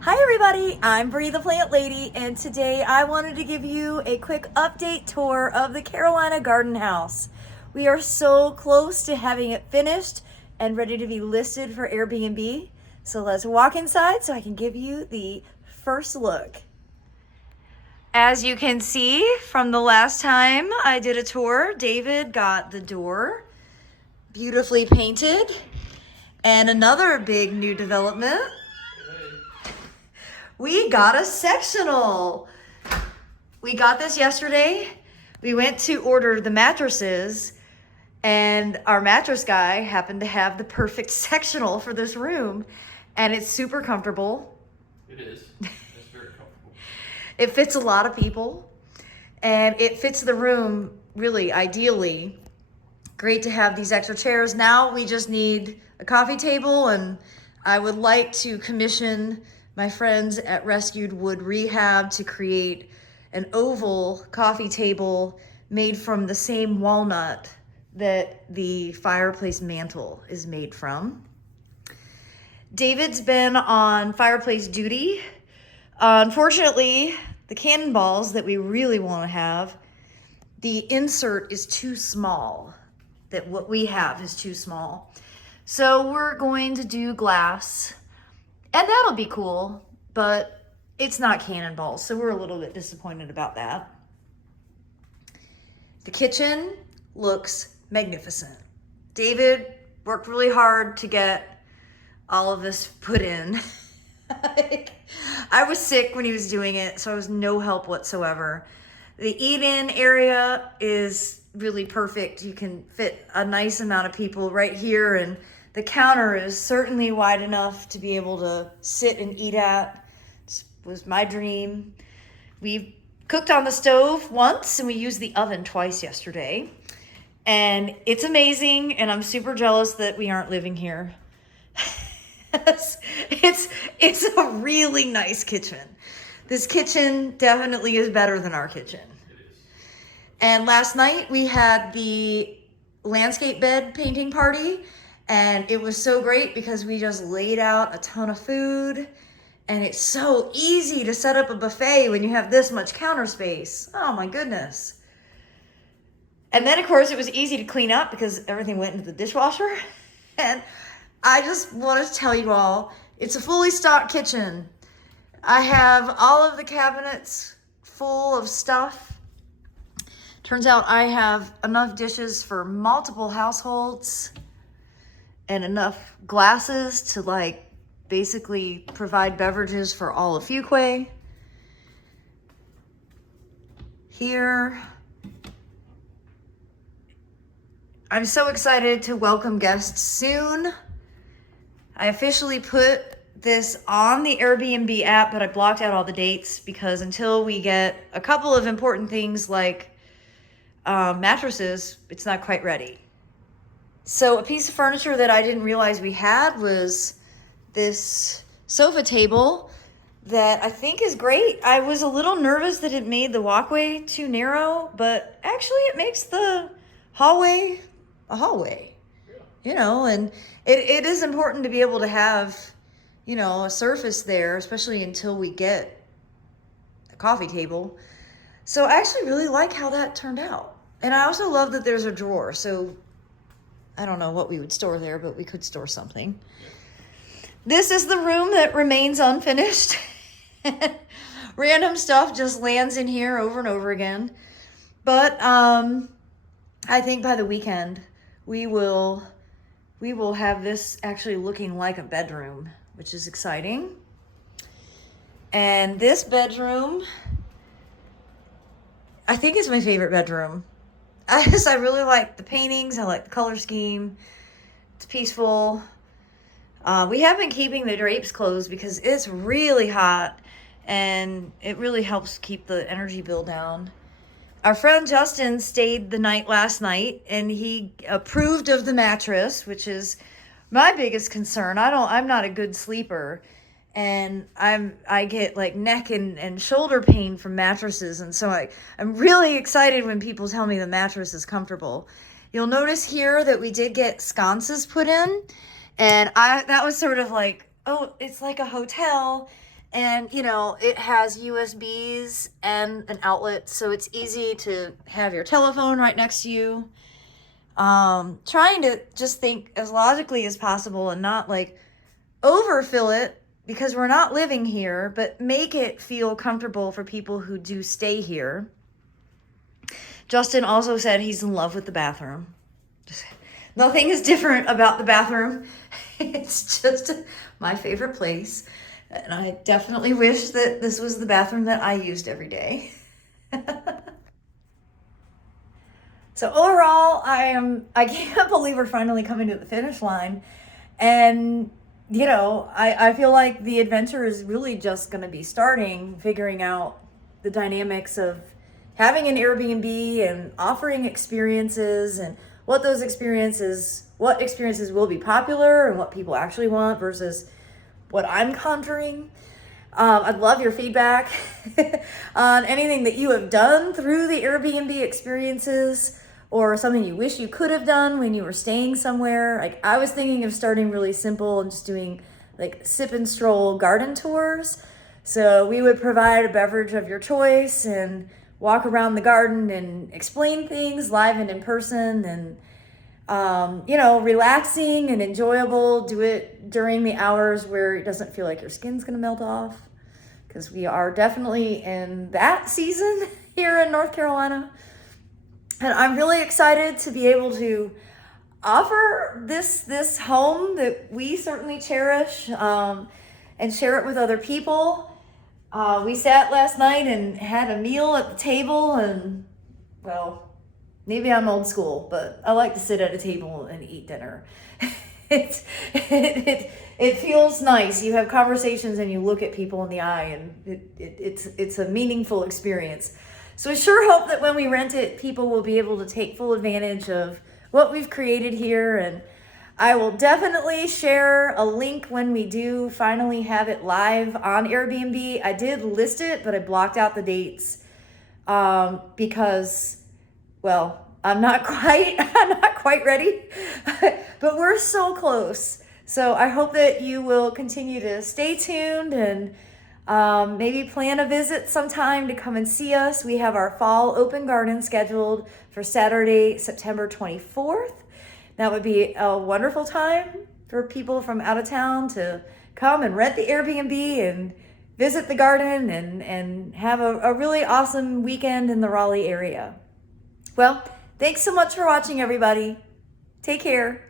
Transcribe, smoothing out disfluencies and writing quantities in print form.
Hi everybody, I'm Bree the Plant Lady, and today I wanted to give you a quick update tour of the Carolina Garden House. We are so close to having it finished and ready to be listed for Airbnb. So let's walk inside so I can give you the first look. As you can see from the last time I did a tour, David got the door beautifully painted. And another big new development, we got a sectional. We got this yesterday. We went to order the mattresses, and our mattress guy happened to have the perfect sectional for this room, and it's super comfortable. It is. It's very comfortable. It fits a lot of people, and it fits the room really ideally. Great to have these extra chairs. Now we just need a coffee table, and I would like to commission my friends at Rescued Wood Rehab to create an oval coffee table made from the same walnut that the fireplace mantle is made from. David's been on fireplace duty. Unfortunately, the cannonballs that we really want to have, the insert is too small. That what we have is too small. So we're going to do glass, and that'll be cool, but it's not cannonballs, so we're a little bit disappointed about that. The kitchen looks magnificent. David worked really hard to get all of this put in. I was sick when he was doing it, so I was no help whatsoever. The eat-in area is really perfect. You can fit a nice amount of people right here, and the counter is certainly wide enough to be able to sit and eat at. This was my dream. We cooked on the stove once, and we used the oven twice yesterday. And it's amazing, and I'm super jealous that we aren't living here. It's a really nice kitchen. This kitchen definitely is better than our kitchen. It is. And last night we had the landscape bed painting party, and it was so great because we just laid out a ton of food, and it's so easy to set up a buffet when you have this much counter space. Oh my goodness. And then of course it was easy to clean up because everything went into the dishwasher. And I just want to tell you all, it's a fully stocked kitchen. I have all of the cabinets full of stuff. Turns out I have enough dishes for multiple households and enough glasses to like basically provide beverages for all of Fuquay. Here, I'm so excited to welcome guests soon. I officially put this on the Airbnb app, but I blocked out all the dates because until we get a couple of important things like mattresses, it's not quite ready. So a piece of furniture that I didn't realize we had was this sofa table that I think is great. I was a little nervous that it made the walkway too narrow, but actually it makes the hallway a hallway. You know, and it is important to be able to have, you know, a surface there, especially until we get a coffee table. So I actually really like how that turned out. And I also love that there's a drawer. So I don't know what we would store there, but we could store something. This is the room that remains unfinished. Random stuff just lands in here over and over again. But I think by the weekend we will have this actually looking like a bedroom, which is exciting. And this bedroom, I think is my favorite bedroom. I really like the paintings. I like the color scheme. It's peaceful. We have been keeping the drapes closed because it's really hot and it really helps keep the energy bill down. Our friend Justin stayed the night last night and he approved of the mattress, which is my biggest concern. I'm not a good sleeper, and I get like neck and shoulder pain from mattresses, and so I'm really excited when people tell me the mattress is comfortable. You'll notice here that we did get sconces put in, and that was sort of like, oh, it's like a hotel, And, you know, it has USBs and an outlet, so it's easy to have your telephone right next to you. Trying to just think as logically as possible and not like overfill it because we're not living here, but make it feel comfortable for people who do stay here. Justin also said he's in love with the bathroom. Nothing is different about the bathroom. It's just my favorite place. And I definitely wish that this was the bathroom that I used every day. So overall, I can't believe we're finally coming to the finish line. And you know, I feel like the adventure is really just going to be starting, figuring out the dynamics of having an Airbnb and offering experiences and what experiences will be popular and what people actually want versus what I'm conjuring. I'd love your feedback on anything that you have done through the Airbnb experiences or something you wish you could have done when you were staying somewhere. Like I was thinking of starting really simple and just doing like sip and stroll garden tours. So we would provide a beverage of your choice and walk around the garden and explain things live and in person and you know, relaxing and enjoyable. Do it during the hours where it doesn't feel like your skin's gonna melt off, because we are definitely in that season here in North Carolina. And I'm really excited to be able to offer this home that we certainly cherish and share it with other people. We sat last night and had a meal at the table, and well, maybe I'm old school, but I like to sit at a table and eat dinner. It feels nice. You have conversations and you look at people in the eye, and it's a meaningful experience. So I sure hope that when we rent it, people will be able to take full advantage of what we've created here. And I will definitely share a link when we do finally have it live on Airbnb. I did list it, but I blocked out the dates because, well, I'm not quite ready, but we're so close. So I hope that you will continue to stay tuned and maybe plan a visit sometime to come and see us. We have our fall open garden scheduled for Saturday, September 24th. That would be a wonderful time for people from out of town to come and rent the Airbnb and visit the garden and have a really awesome weekend in the Raleigh area. Well, thanks so much for watching, everybody. Take care.